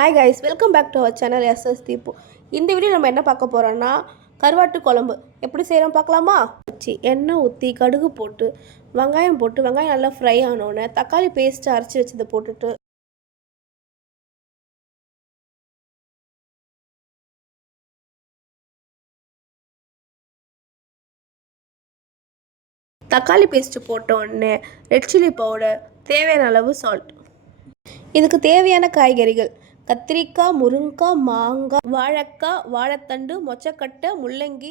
Hi guys, welcome back to our channel SS Deepu. இந்த video நம்ம என்ன பார்க்க போகிறோன்னா, கருவாட்டு குழம்பு எப்படி செய்கிறோம் பார்க்கலாமா? எண்ணெய் ஊற்றி கடுகு போட்டு வெங்காயம் நல்லா ஃப்ரை ஆனோடனே தக்காளி பேஸ்ட்டு அரைச்சி வச்சதை போட்டுட்டு தக்காளி பேஸ்ட்டு போட்ட உடனே ரெட் சில்லி பவுடர், தேவையான அளவு சால்ட். இதுக்கு தேவையான காய்கறிகள் கத்திரிக்காய், முருங்கைக்காய், மாங்காய், வாழைக்காய், வாழைத்தண்டு, மொச்சக்கட்டை, முள்ளங்கி.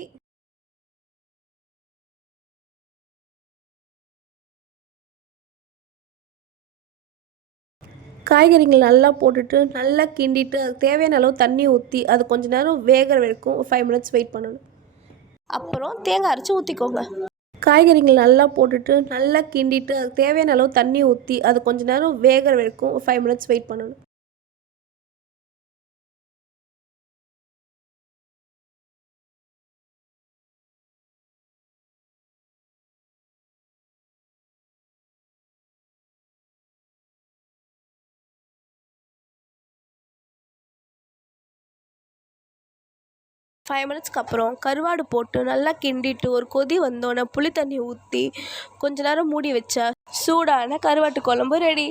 காய்கறிகள் நல்லா போட்டுட்டு நல்லா கிண்டிட்டு அதுக்கு தேவையான அளவு தண்ணி ஊற்றி அது கொஞ்ச நேரம் வேகிற வரைக்கும் 5 மினிட்ஸ் வெயிட் பண்ணணும். அப்புறம் தேங்காய் அரைச்சி ஊற்றிக்கோங்க. காய்கறிகள் நல்லா போட்டுட்டு நல்லா கிண்டிட்டு அதுக்கு தேவையான அளவு தண்ணி ஊற்றி அது கொஞ்ச நேரம் வேகிற வரைக்கும் 5 மினிட்ஸ் வெயிட் பண்ணணும். ஃபைவ் மினிட்ஸ்க்கு அப்புறம் கருவாடு போட்டு நல்லா கிண்டிட்டு ஒரு கொதி வந்தோடனே புளி தண்ணி ஊற்றி கொஞ்ச நேரம் மூடி வச்சா சூடான கருவாட்டு குழம்பு ரெடி.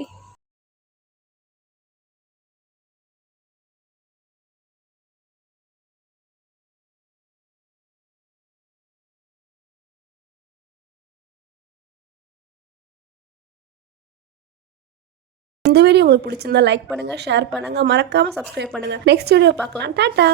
இந்த வீடியோ உங்களுக்கு பிடிச்சிருந்தா லைக் பண்ணுங்கள், ஷேர் பண்ணுங்கள், மறக்காமல் சப்ஸ்கிரைப் பண்ணுங்கள். நெக்ஸ்ட் வீடியோ பார்க்கலாம். டாட்டா.